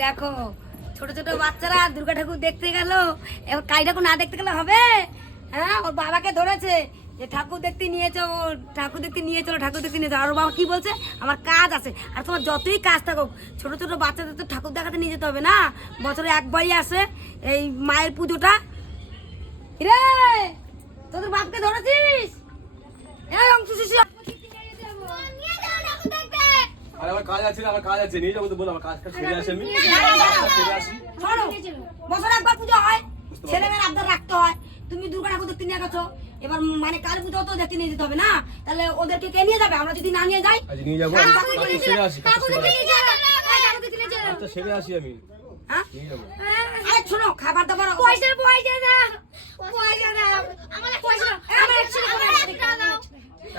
দেখো ছোট ছোট বাচ্চারা দুর্গা ঠাকুর দেখতে গেল। এবার কালী ঠাকুর না দেখতে গেলে হবে? হ্যাঁ ওর বাবাকে ধরেছে যে ঠাকুর দেখতে নিয়েছো ও ঠাকুর দেখতে নিয়ে চলো ঠাকুর দেখতে নিয়ে চলো। আর ওর বাবা কি বলছে? আমার কাজ আছে আর তোমার যতই কাজ থাকুক ছোট ছোট বাচ্চাদের তো ঠাকুর দেখাতে নিয়ে যেতে হবে না? বছরে একবারই আসে এই মায়ের পুজোটা। রে তোদের বাপকে ধরেছিস? এই অংশ শিশু আরে আমার কাজ আছে আমার কাজ আছে নিয়ে যাব তো বল আমার কাজটা ছেড়ে আসি আমি আসি শোনো একবার পুজো হয় ছেলে মেয়ের আবদার রাখতে হয় তুমি দুর্গা ঠাকুর দেখতে নিয়ে গেছো এবার মানে কালী পুজো তো দেখতে নিয়ে যেতে হবে না তাহলে ওদেরকে কে নিয়ে যাবে আমরা যদি না নিয়ে যাই নিয়ে যাব সেরে আসি আমি হ্যাঁ নিয়ে যাব আরে শোনো খাবার দাবার পয়সা পয়সা দাও পয়সা দাও আমার পয়সা আমার একশো টাকা দাও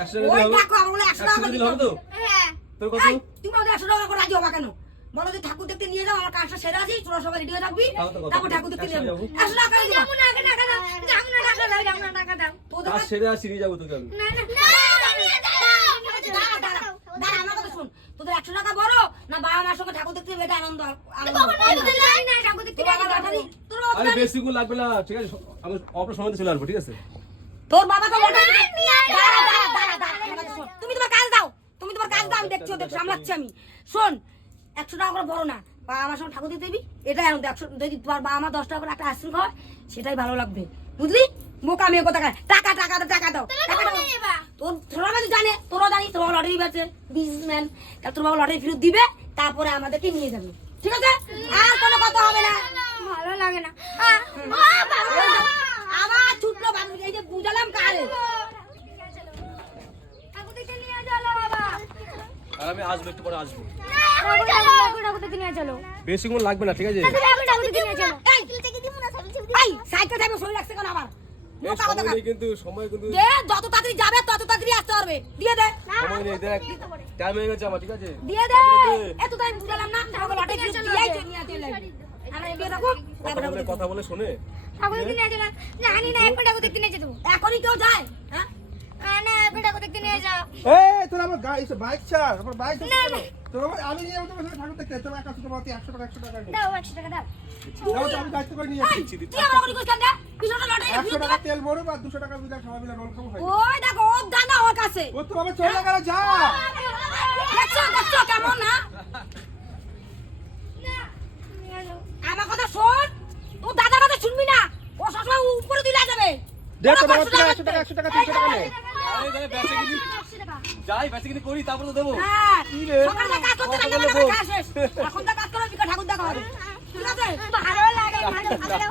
একশো টাকা দিলে হবে তো হ্যাঁ তোর কত এই, একশো টাকা করে রাজি হবা কেন বলো যে ঠাকুর দেখতে নিয়ে যাও আমার কাজটা সেরে আসি তোরা সবাই রেডি হয়ে থাকবি। তারপর ঠাকুর দেখতে নিয়ে যাব একশো টাকা যাব না আগে টাকা দাও যাব না টাকা দাও যাব না টাকা দাও তোদের কাজ সেরে আসি নিয়ে যাব তোকে আমি না না দাঁড়া, দাঁড়া, দাঁড়া, আমার কথা শোন। তোদের একশো টাকা বড় না বাবা মার সঙ্গে ঠাকুর দেখতে যাবে এটা আনন্দ বাবা আরে বেশি গুলো লাগবে না ঠিক আছে আমি অপর সময় চলে আসব ঠিক আছে তোর বাবা তো লটারি দাঁড়া, দাঁড়া, দাঁড়া, দাঁড়া, আমার কথা শোন। তুমি তোমার কাজ দাও তুমি তোমার কাজ সামলাচ্ছি আমি। শোন একশো টাকা করে বড় না। আমার সঙ্গে ঠাকুর দিতে দিবি এটাই আনন্দ। একশো যদি আমার দশ টাকা করে একটা আইসক্রিম খাওয়ায় সেটাই ভালো লাগবে। বুঝলি? বোকা মেয়ে কথা টাকা টাকা দাও টাকা দাও। টাকা দাও। তোর তোরা বাবা জানে তোরা জানি লটারি বিজনেসম্যান তা তোর বাবা লটারি ফেরত দিবে তারপরে আমাদেরকে নিয়ে যাবে। ঠিক আছে? আর কোনো কথা হবে না। ভালো লাগে না। আবার ছুটলো এই যে বুঝালাম কারে। আর আমি আসব একটু পরে আসব ঠাকুর ঠাকুর ঠাকুর দেখতে নিয়ে চলো বেশি গুলো লাগবে না ঠিক আছে কথা কিন্তু সময় কিন্তু যত তাড়াতাড়ি যাবে তত তাড়াতাড়ি আসতে পারবে দিয়ে দে সময় নেই দেখ টাইম হয়ে গেছে আমার ঠিক আছে দিয়ে দে এত টাইম বুঝালাম না তারপর লটে গিয়ে দিয়াই তো নিয়ে চলে যাবি আমরা এগিয়ে কথা বলে শোনে ঠাকুর জানি না এখন দেখতে নিয়ে যেতে এখনই কেউ যায় হ্যাঁ না দেখতে আমার গাড়ি বাইক ছাড় আমার বাইক তোর আমার আমি নিয়ে তোমার সাথে ঠাকুর দেখতে। তোমার তোমার একশো টাকা একশো টাকা দাও একশো টাকা দাও। আমি দায়িত্ব করে নিয়ে করে একশো টাকা তেল ভরো বা দুশো টাকা বিলা সবাই মিলে রোল খাব ওই দেখো ওর দাদা ওর কাছে। ও তো বাবা চলে গেল যা। দেখছ দেখছ কেমন না আমার কথা শোন। ও দাদার কথা শুনবি না। ও সবসময় উপরে দিলে যাবে। তো টাকা টাকা টাকা যাই বেঁচে কিনি করি তারপরে তো দেবো হ্যাঁ এখন তো কাজ করো ঠাকুর দেখা হবে ঠিক আছে ভালো লাগে ভালো ভালো